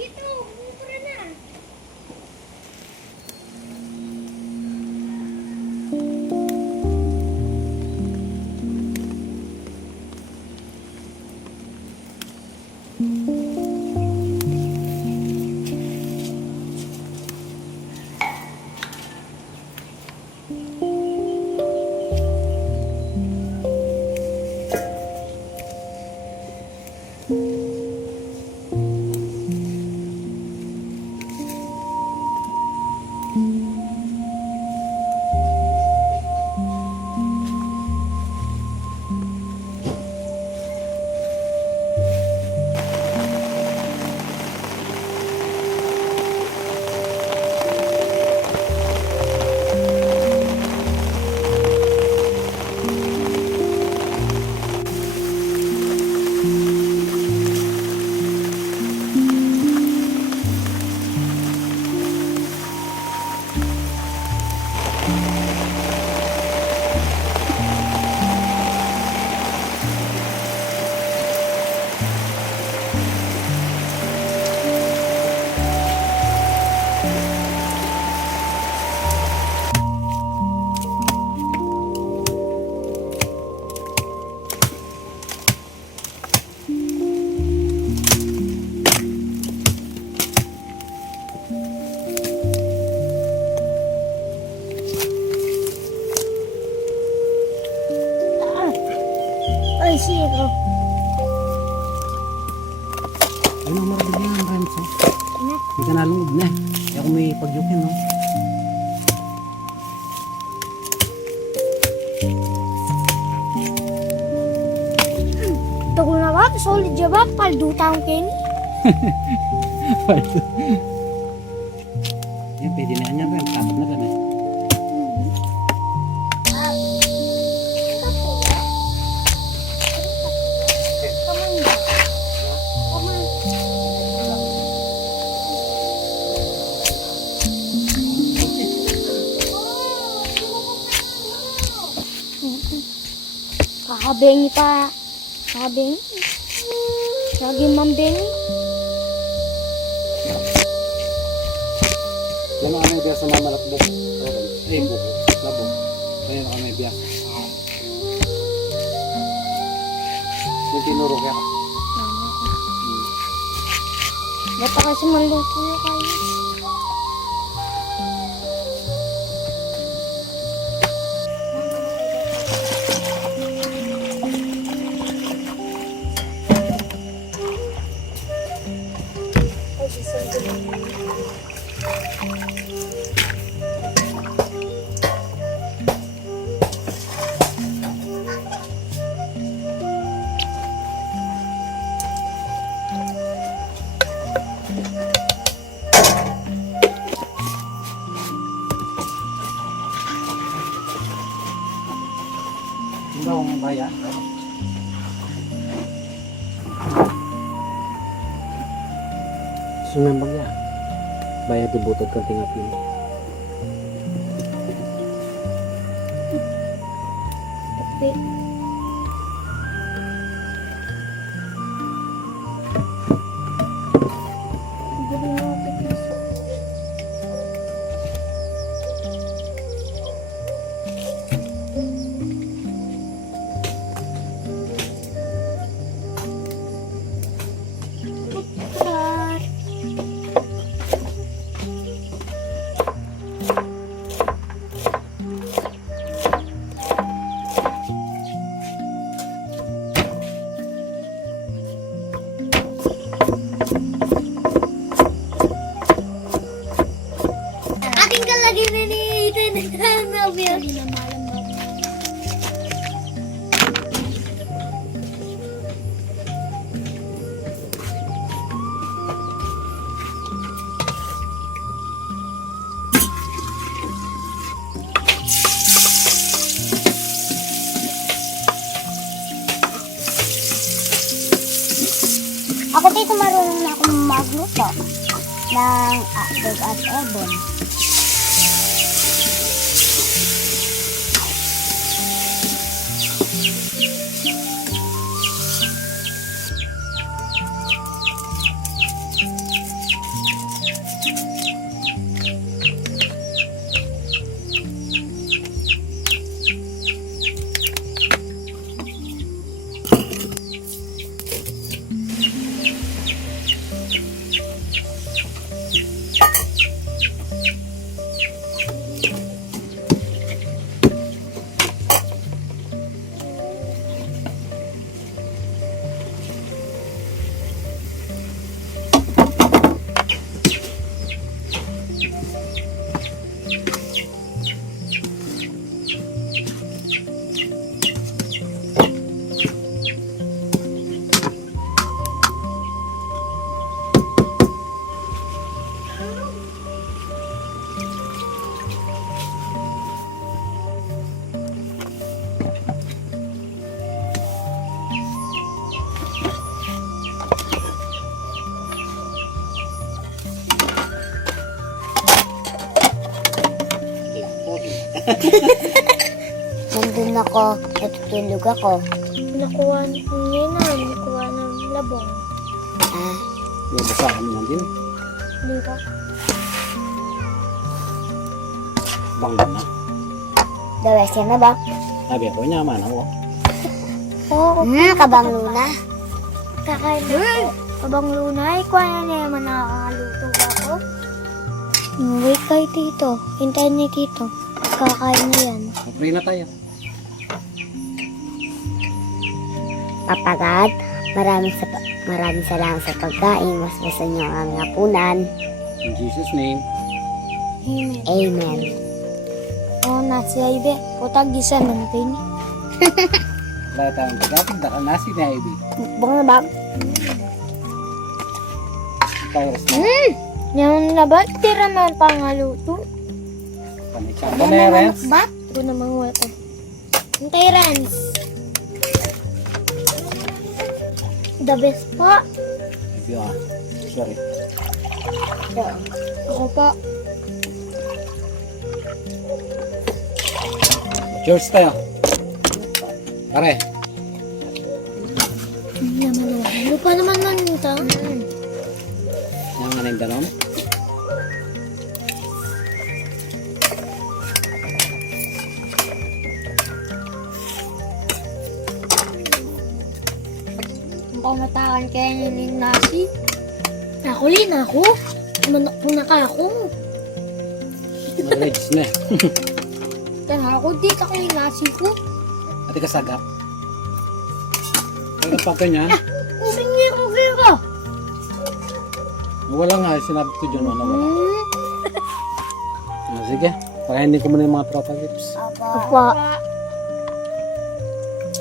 Dito, bubura na. Ay, zero. Ano marami na ang Ramso? Ano? Hindi ka nalungod na. Kaya ako may pagyukin, no? Ito ko na ba? Solid ya ba? Paldo taong Kenny. Yan, pwede na yan, Ram. Tapos na lang, eh. Kakabengi pa. Kakabengi. Lagi mambengi. Yan ang may biya sa mamalakbog. Eh, buko. Labo. Ayan ako may biya. Yung tinuro kaya ka. Bata kasi manlong kuya kayo. Yung daw ang baya. Sumembang ya. Baya dibutod kang tingapin. Tapi, hindi mo pitas. Ating kalagi na ni Nabil. Ako dito marunong na akong magluto ng dog at ebon. Nandun ako, natutulog ako. Nakuha niya na, nakuha ng labong. Ah, May basahan mo din. Hindi ka. Bangga na. dawes yan na ba? Sabi ako niya, man ako. Oo, Kabang Luna. kakain na po. Abang Luna, kuha na niya naman nakakaluto ba ako? Wait kay tito. Hintayin ni tito. Kakain na yan. Pray na tayo. Paparad, maraming salamat sa pagkain. Masmasan niyo ang hapunan. In Jesus' name. Amen. Amen. Oo, nasi Aibe. Putag isa natin. Wala tayong pagkakit. Daka nasi na Ivy. Bukbong na ba? Virus na. Yung labat, tira na ang pangaluto. Paniksa. Ano na Rens? Ba? Ito na mga ito. Hintay, Rans. The best pa. Ivy ah. Sorry. Ako pa. Cheers tayo. Pare. Naman ako. Ano pa naman lang ito? Yang nga yung danom. Ang pamatakan kaya niya ni nasi. Nakulin ako. Manok po na ka ako. Mag-regs na eh. Kaya ako dito ko yung nasi ko. Ate kasagap. Ay, kapag ganyan. Kasi niya ko kaya. Wala nga. Sinabi ko dyan. Wala. Sige. Pakainin ko muna yung mga tropa lips. Apa.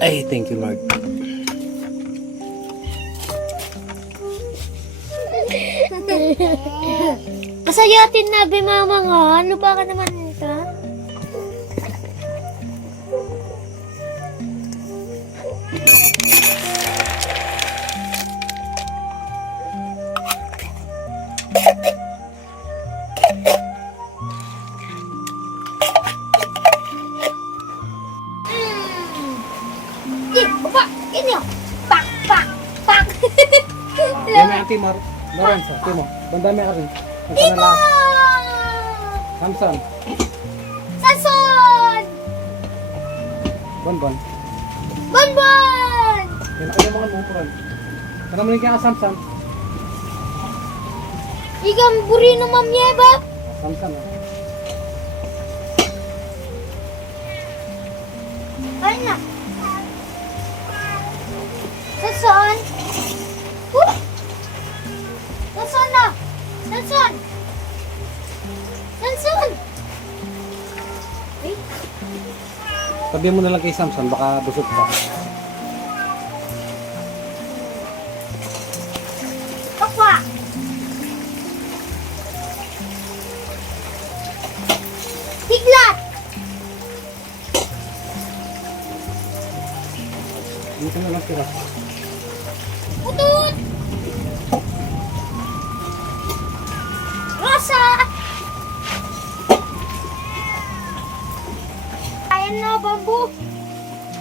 Ay, thank you Lord. Kasayatin na be mama nga. Ano ba ka naman ito? Baba! Ini oh! Pak! Pak! Pak! Yan may ate Lorenza. Timo. Bandami ka rin. Ang kanala. Samson. Sason! Bonbon. Bonbon! Yan ako yung mga mukuran. Ano mo rin kaya ka Samson? Ikan buri na mamyeba. Samson ah. Ay na. Sason? Sason na! Sason! Sason! Tabi mo na lang kay Samson. Baka busog pa. Papa! Higlat! Dito na lang tira. Putut! Rosa! Ayan na, bambu.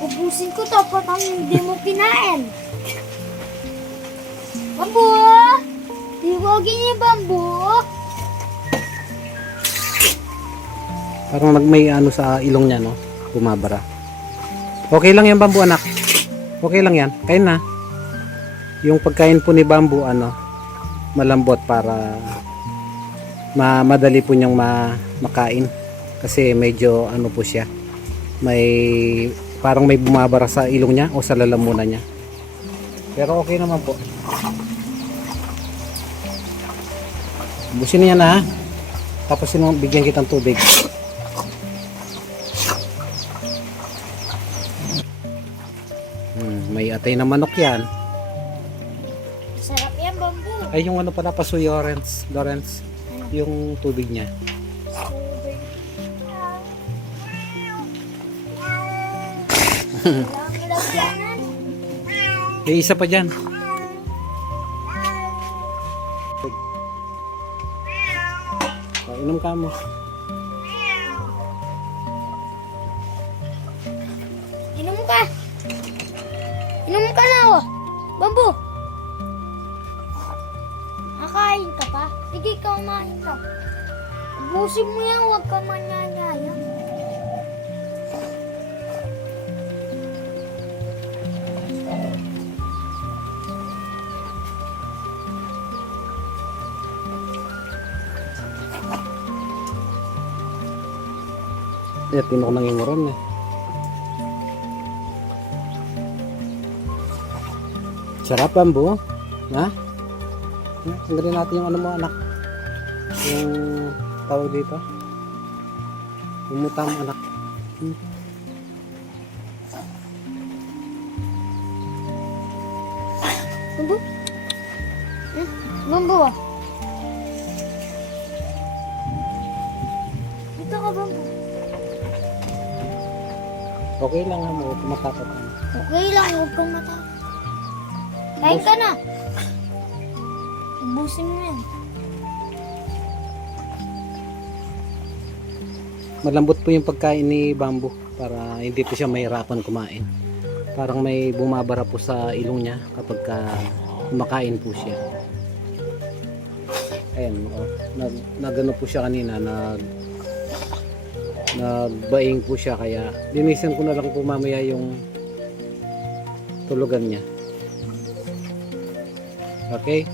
Ubusin ko to patang hindi mo kinain. Bambu! Diwagin niyo yung bambu. Parang may ano sa ilong niya, no? Bumabara. Okay lang yan, Bambu, anak. Okay lang yan. Kain na. Yung pagkain po ni Bambu, ano, malambot para madali po niyang makain. Kasi medyo ano po siya, parang may bumabara sa ilong niya o sa lalamunan niya. Pero okay naman po. Busin niya na, tapos bigyan kitang tubig. May atay na manok yan. Sarap yan, Bambu. Ay, yung ano pala, pasoy Lawrence, yung tubig niya. Kailangan lagyanan. May isa pa dyan. Inom ka mo. Inom ka. Inom ka na, oh. Bambu. Kakain ka pa? Sige, kumain ka. Ubusin mo yan, huwag ka manyanyaya. Tino ko nanginguran eh. Sarap, Bambu. Ha? Tanggalin natin yung ano mo, anak. Yung tawag dito. Yung muta mo, anak. Bambu? Bambu, ah. Dito ka, Bambu. Okay lang ha, huwag kumatakot. Okay lang, huwag kang matakot. Kain ka na. Ubusin mo yan. Malambot po yung pagkain ni Bambu para hindi po siya mahirapan kumain. Parang may bumabara po sa ilong niya kapag kumakain po siya. Ayan, oh, nagano po siya kanina, nagbaing po siya, kaya linisan ko na lang po mamaya yung tulugan niya. Okay?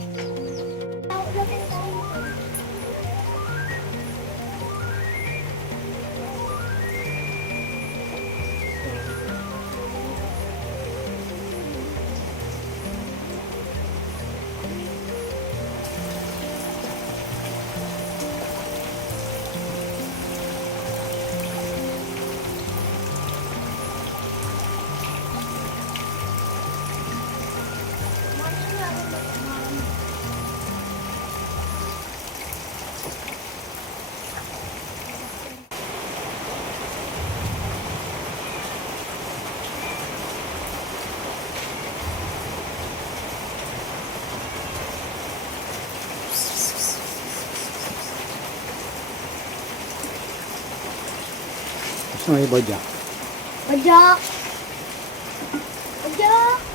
Gusto mo yung badyak? Bajak! Bajak!